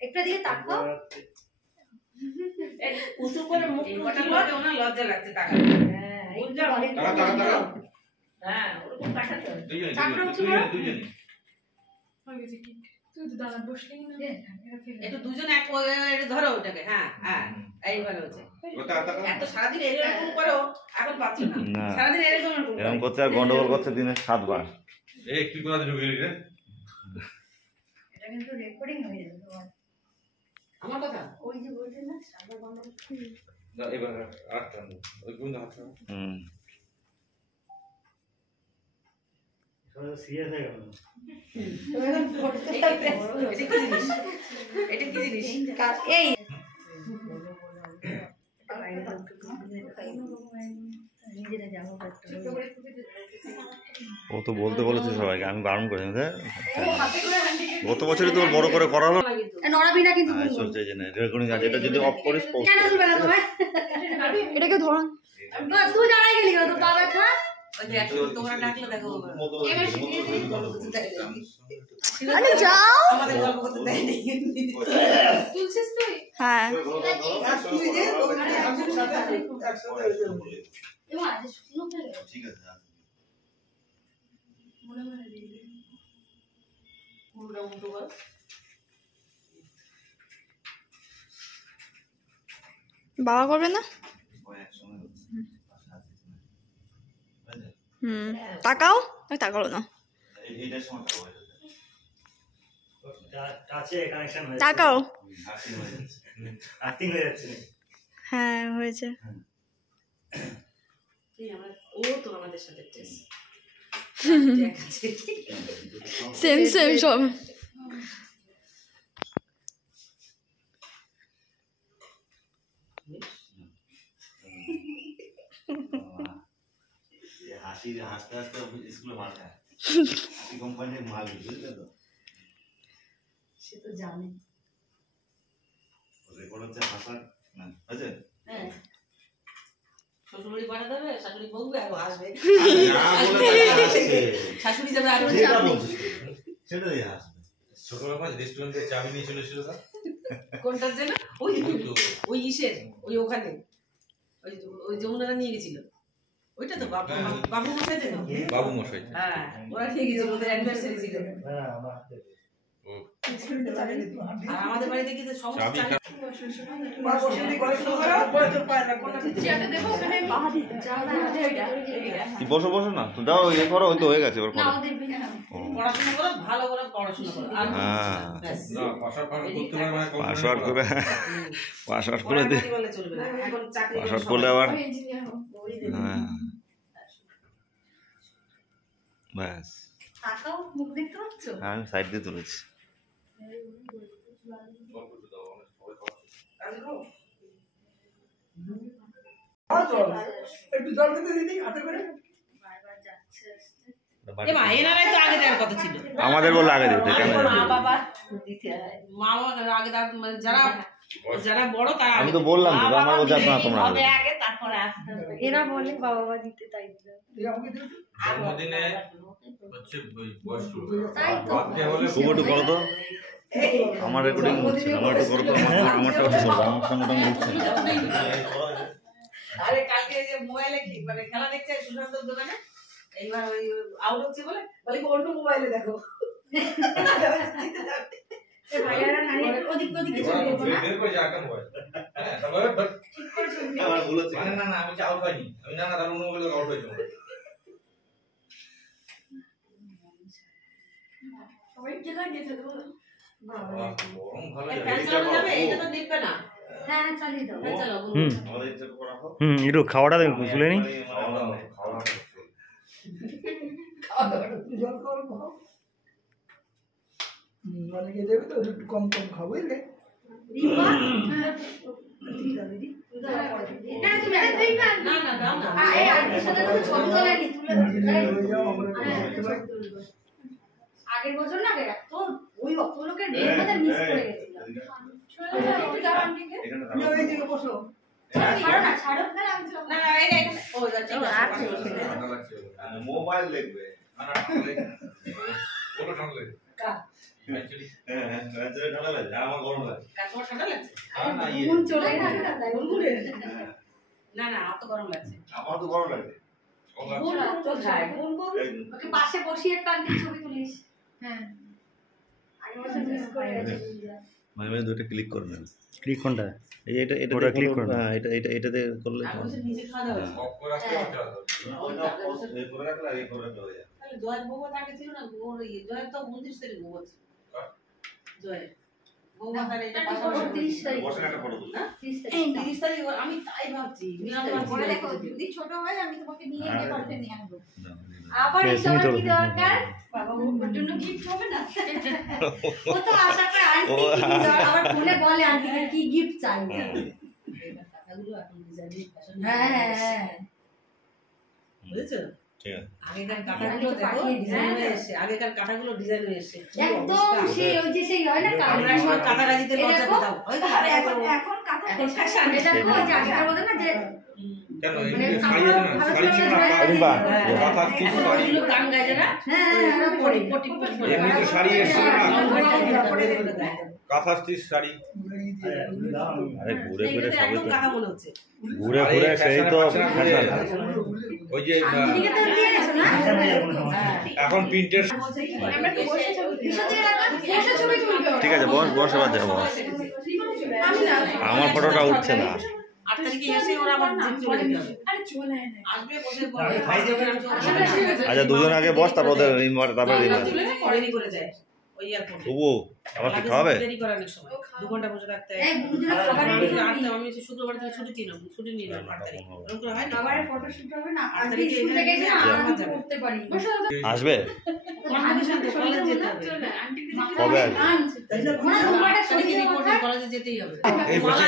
একটা দিকে তাকাও উঁচু করে মুখ না লজ্জা লাগছে তাকাও হ্যাঁ হ্যাঁ ওরকম তাকাতে চাকরা উঁচু করো হয়ে গেছে কি তুই তো দাঁড়া বসলেই না একটু দুজন এক ধরো ওটাকে হ্যাঁ হ্যাঁ এই ভালো হচ্ছে এত সারাদিন এরকম করো এখন পাচ্ছ না সারাদিন এরকম করতে আর গন্ডগোল করছে দিনে 7 বার কি করে ঢুকে গেলি রে এটা কিন্তু রেকর্ডিং হয়ে যাবে আমার কথা ওই যে বলছেন না সাদা গন্ডগোল না এবার আটটা ওই গুণ হাত সিরিয়াস হয়ে গেল এটা কি জিনিস এই ও তো বলতে বলেছে সবাইকে আমি বারণ করি গত বছরই তো বড় করে করালো চলছে যে না রেকর্ডিং আছে এটা যদি অফ করিস পোস্ট এটাকে ধরুন তুই দাঁড়াই গেলি তো পা ব্যথা তোমরা ডাকলে দেখো আরে যাও আমাদের গল্প করতে দেয় না তুলছিস তুই হ্যাঁ তুই যে ওখানে একজন সাথে একসাথে এমন আজ শুনো ঠিক আছে মনে মনে দিয়ে দে মুড়া মুড়ো বল বাবা করবে না তাকাও তাকাও না তাকাও হ্যাঁ হয়েছে সেম সেম সব হাসতে হাসতে স্কুলে মাল খায় কোম্পানির মাল বুঝলে তো সে তো জানে রেকর্ড হচ্ছে হাসার না আছে হ্যাঁ শ্বশুরবাড়ি পাঠাতে হবে শাশুড়ি বলবে আর আসবে শাশুড়ি যাবে আর সেটাই আসবে ছোটবেলা রেস্টুরেন্টে চাবি নিয়ে চলে এসেছিল কোনটার জন্য ওই ইসের ওই ওখানে ওই যমুনারা নিয়ে গেছিল ওইটা তো বাবু মশাই দেন বাবু মশাই হ্যাঁ ওরা নিয়ে গেছিল ওদের অ্যানিভার্সারি ছিল হ্যাঁ আর আমাদের বাড়িতে কিন্তু সমস্ত বসো বসো না তো যাও ইয়ে করো ওই তো হয়ে গেছে এবার পড়াশোনা করো ভালো করে পড়াশোনা করো পাসওয়ার্ড করে পাসওয়ার্ড করে দে পাসওয়ার্ড করলে আবার হ্যাঁ ব্যাস আমি সাইড দিয়ে তুলেছি একটু জল খেতে দিদি হাতে করে আমাদের বলে আগে দিতে যারা বড় তারা আমি তো বললাম তো আমার বোঝা না তোমরা আগে তারপরে এরা বলে বাবা দিতে তাই জন্মদিনে হচ্ছে বয়স্ক খুব একটু করো তো আমার রেকর্ডিং হচ্ছে আমার একটু করো তো আমারটা হচ্ছে আমার সঙ্গে হচ্ছে আরে কালকে যে মোবাইলে মানে খেলা দেখছে সুশান্তর দোকানে এইবার ওই আউট হচ্ছে বলে অন্য মোবাইলে দেখো ভাইয়ারা নানি ওদিক ওদিকে চলে গেছে না বের করে যা একটা মোবাইল হ্যাঁ তারপরে ঠিক করে চলবে আমার ভুল হচ্ছে না না আমি আউট হইনি আমি না তার অন্য মোবাইলে আউট হয়েছে সবাই কি লাগিয়েছে তো বাবা গরম ভালো যাবে এটা তো দেখবে না হ্যাঁ চালিয়ে দাও চলো আমাদের ইচ্ছা করে রাখো একটু খাওয়াটা তুলে নি জল করবো অনেকে দেবে তো একটু কম কম খাবো বুঝলে আগের বছর না তো ওই অত লোকের মিস করে গেছিলাম বসো ছাড়ো না ছাড়ো না ঠান্ডা লাগছে মোবাইল দেখবে ওটা ঠান্ডা লাগে অ্যাকচুয়ালি ঠান্ডা লাগে আমার গরম লাগে তোমার ঠান্ডা লাগছে না না অত গরম লাগছে আমার তো গরম লাগে পাশে বসিয়ে একটা ছবি তুলিস। হ্যাঁ মাঝে মাঝে দুটো ক্লিক করে নেন ক্লিক কোনটা? এই এটা এটা ওটা click করুন। হ্যাঁ এটা এটাতে করলে আর বলছে নিজে খাওয়া দাওয়া হচ্ছে। অফ করে আসতে পারছে ওটা এই করে রাখলে আর এই করে রাখলে হয়ে যায় তাহলে জয়ের বউ আগে ছিল না ওর জয়ের তো 29 তারিখ বউ আছে জয়ের বউ তার এটা পাশাপাশি 30 তারিখ বসে একটা ফটো তুলুন 30 তারিখ আমি তাই ভাবছি মিলাম পরে দেখো যদি ছোট হয় আমি তোমাকে নিয়ে গিয়ে পাল্টে নিয়ে আসবো। না আবার এই তুমি সময় তোলো। কি দরকার বাবা ওর জন্য গিফট হবে না ও তো আশা করে আন্টি আবার ফোনে বলে আন্টিকে কি গিফট চাই। কথাগুলো এখন ডিজাইন ফ্যাশন হ্যাঁ হ্যাঁ বুঝেছো ঠিক আছে আগেকার কাঁটাগুলো দেখো ডিজাইন হয়ে এসেছে আগেকার কাঁটাগুলো ডিজাইন হয়ে এসেছে একদম সেই ওই যে সেই হয় না আমরা সময় কাঁটাটা দিতে লজ্জা পেতাম ওই এখন এখন কাঁথা এখন ফ্যাশন এটা তো যে আগেকার মতো না যে কেন এই মানে যে শাড়ি আছে না শাড়ি ছিল না রিম্পা, কথা কি শাড়ি ওগুলো গান গায় যারা হ্যাঁ পরে পটি পটি এমনি তো শাড়ি এসেছিল না পরে কাঁথা স্টিচ শাড়ি আরে ঘুরে ঘুরে সবই একদম তো কথা মনে হচ্ছে ঘুরে ঘুরে সেই তো ফ্যাশন ওই যে দিদিকে তো দিয়ে গেছো না এখন প্রিন্টেড আমরা তো বসে ছবি বসে ছবি তুলবে ঠিক আছে বস বস এবার দেবো বস আমি না আমার ফটোটা উঠছে না 8 তারিখে এসে ওরা আবার চলে যেতে হবে আরে চলে না আসবে বসে পড়বে ভাই যখন আমি আচ্ছা দুজন আগে বস তারপর ওদের ইনভার্টার তারপর দেরি করে যায় ওই এয়ারপোর্টে তবু আবার কি খাওয়াবে দেরি করে অনেক সময় 2 ঘন্টা বসে থাকতে এই দুজনে খাবার রেডি আমি শুক্রবার থেকে ছুটি নিলাম ছুটি নিলাম 8 তারিখ এরকম করে হয় না খাবারে ফটোশুট হবে না আর তারিখে স্কুল থেকে এসে এখানে আরাম যাবে। করতে পারি আসবে কনভোকেশন তো কলেজে যেতে হবে কবে আসবে মনে দুবারটা তারিখে শরীরে রিপোর্ট কলেজে যেতেই হবে এই বসে